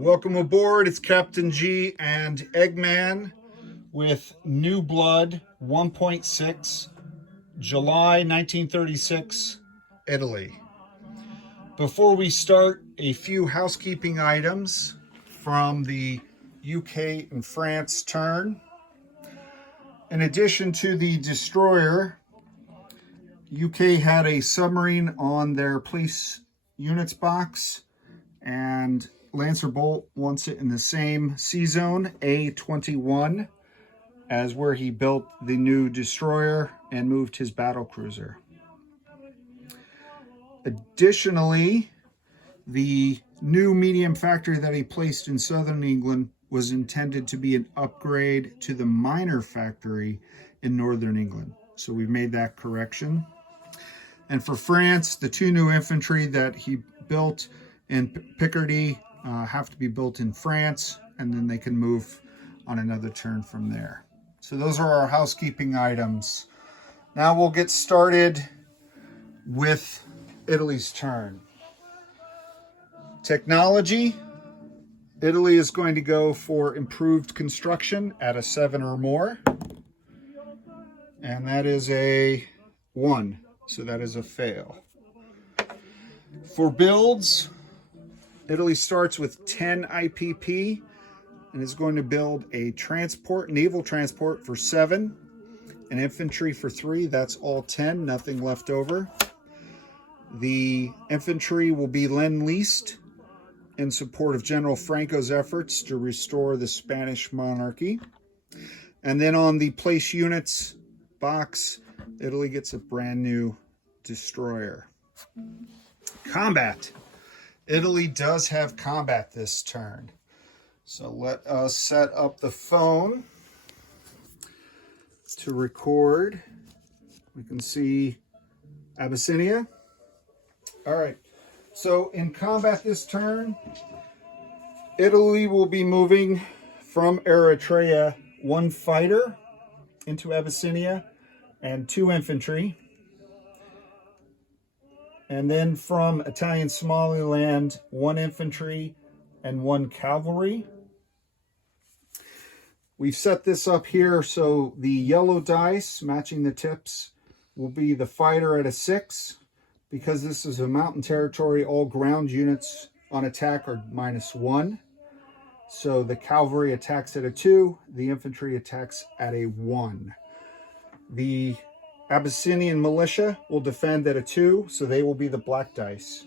Welcome aboard. It's Captain G and Eggman with Newblood 1.6, July 1936, Italy. Before we start, a few housekeeping items from the UK and France turn. In addition to the destroyer, UK had a submarine on their police units box, and Lancer Bolt wants it in the same sea zone, A21, as where he built the new destroyer and moved his battle cruiser. Additionally, the new medium factory that he placed in southern England was intended to be an upgrade to the minor factory in northern England. So we've made that correction. And for France, the two new infantry that he built in Picardy have to be built in France, and then they can move on another turn from there. So those are our housekeeping items. Now we'll get started with Italy's turn. Technology. Italy is going to go for improved construction at a 7 or more. And that is a 1. So that is a fail. For builds, Italy starts with 10 IPP and is going to build a naval transport for 7, an infantry for 3. That's all 10, nothing left over. The infantry will be lend-leased in support of General Franco's efforts to restore the Spanish monarchy. And then on the place units box, Italy gets a brand new destroyer. Combat. Italy does have combat this turn. So let us set up the phone to record. We can see Abyssinia. All right. So in combat this turn, Italy will be moving from Eritrea 1 fighter into Abyssinia and 2 infantry. And then from Italian Somaliland, 1 infantry and 1 cavalry. We've set this up here so the yellow dice matching the tips will be the fighter at a 6. Because this is a mountain territory, all ground units on attack are -1. So the cavalry attacks at a 2, the infantry attacks at a 1. The Abyssinian militia will defend at a 2, so they will be the black dice.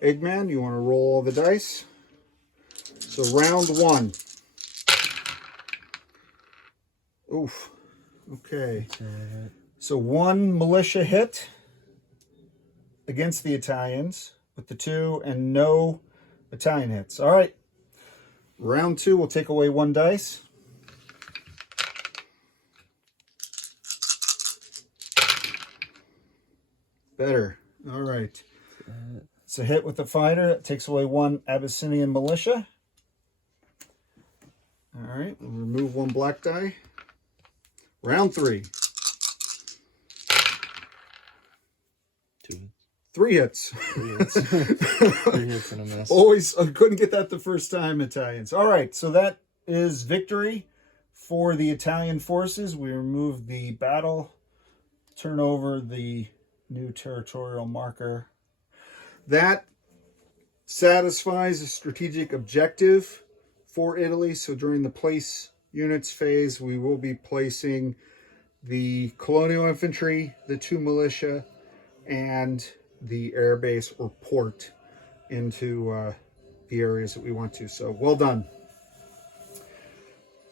Eggman, you want to roll all the dice? So round 1. Oof. Okay. So 1 militia hit against the Italians with the 2 and no Italian hits. All right. Round 2, we'll take away 1 dice. Better. All right. It's a hit with the fighter. It takes away 1 Abyssinian militia. All right. We'll remove 1 black die. Round 3. 3 hits. 3 hits. 3 hits and a miss. Always couldn't get that the first time, Italians. All right. So that is victory for the Italian forces. We remove the battle, turn over the new territorial marker. That satisfies a strategic objective for Italy. So during the place units phase, we will be placing the colonial infantry, the 2 militia, and the air base or port into the areas that we want to. So well done.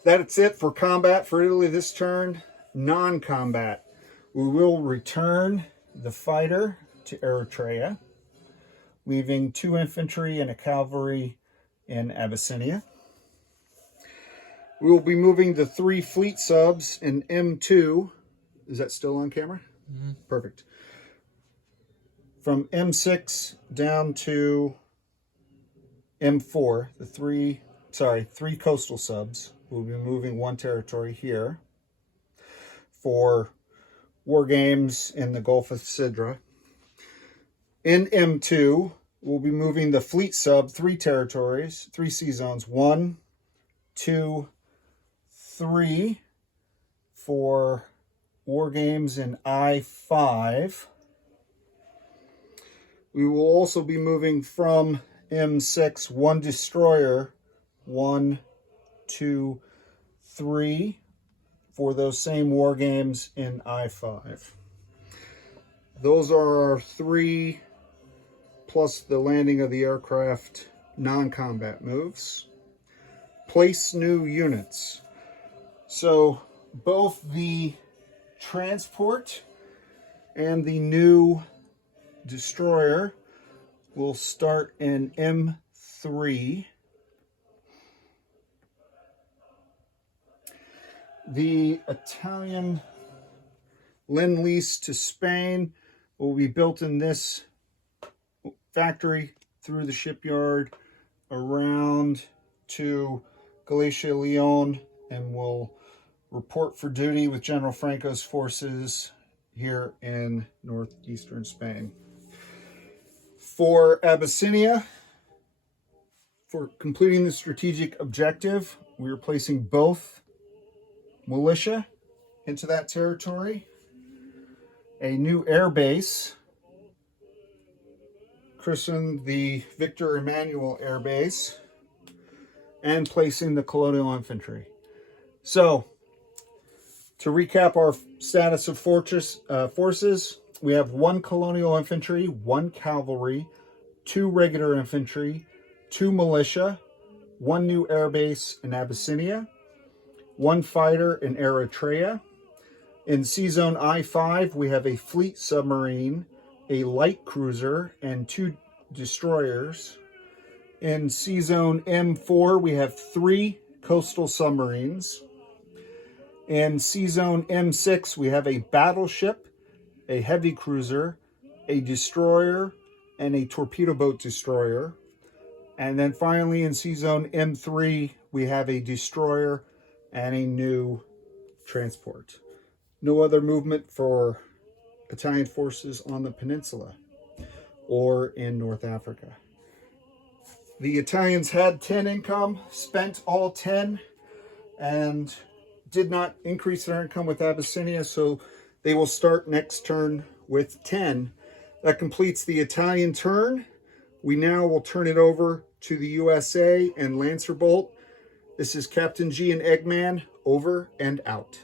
That's it for combat for Italy this turn. Non-combat. We will return the fighter to Eritrea, leaving 2 infantry and a cavalry in Abyssinia. We will be moving the 3 fleet subs in M2. Is that still on camera? Mm-hmm. Perfect. From M6 down to M4, the 3 coastal subs. We'll be moving 1 territory here for war games in the Gulf of Sidra. In M2, we'll be moving the fleet sub 3 territories, 3 sea zones, 1, 2, 3 for war games in I-5. We will also be moving from M6 1 destroyer, 1, 2, 3 for those same war games in I-5. Those are our 3 plus the landing of the aircraft non-combat moves. Place new units. So both the transport and the new destroyer will start in M3. The Italian Lend-Lease to Spain will be built in this factory through the shipyard around to Galicia, Leon, and will report for duty with General Franco's forces here in northeastern Spain. For Abyssinia, for completing the strategic objective, we are placing both militia into that territory, a new air base, christened the Victor Emmanuel Air Base, and placing the colonial infantry. So, to recap our status of forces, we have 1 colonial infantry, 1 cavalry, 2 regular infantry, 2 militia, 1 new air base in Abyssinia, 1 fighter in Eritrea. In Sea Zone I-5, we have a fleet submarine, a light cruiser, and 2 destroyers. In Sea Zone M4, we have 3 coastal submarines. In Sea Zone M6, we have a battleship, a heavy cruiser, a destroyer, and a torpedo boat destroyer. And then finally in Sea Zone M3, we have a destroyer and a new transport. No other movement for Italian forces on the peninsula or in North Africa. The Italians had 10 income, spent all 10, and did not increase their income with Abyssinia, so they will start next turn with 10. That completes the Italian turn. We now will turn it over to the USA and Lancer Bolt. This is Captain G and Eggman, over and out.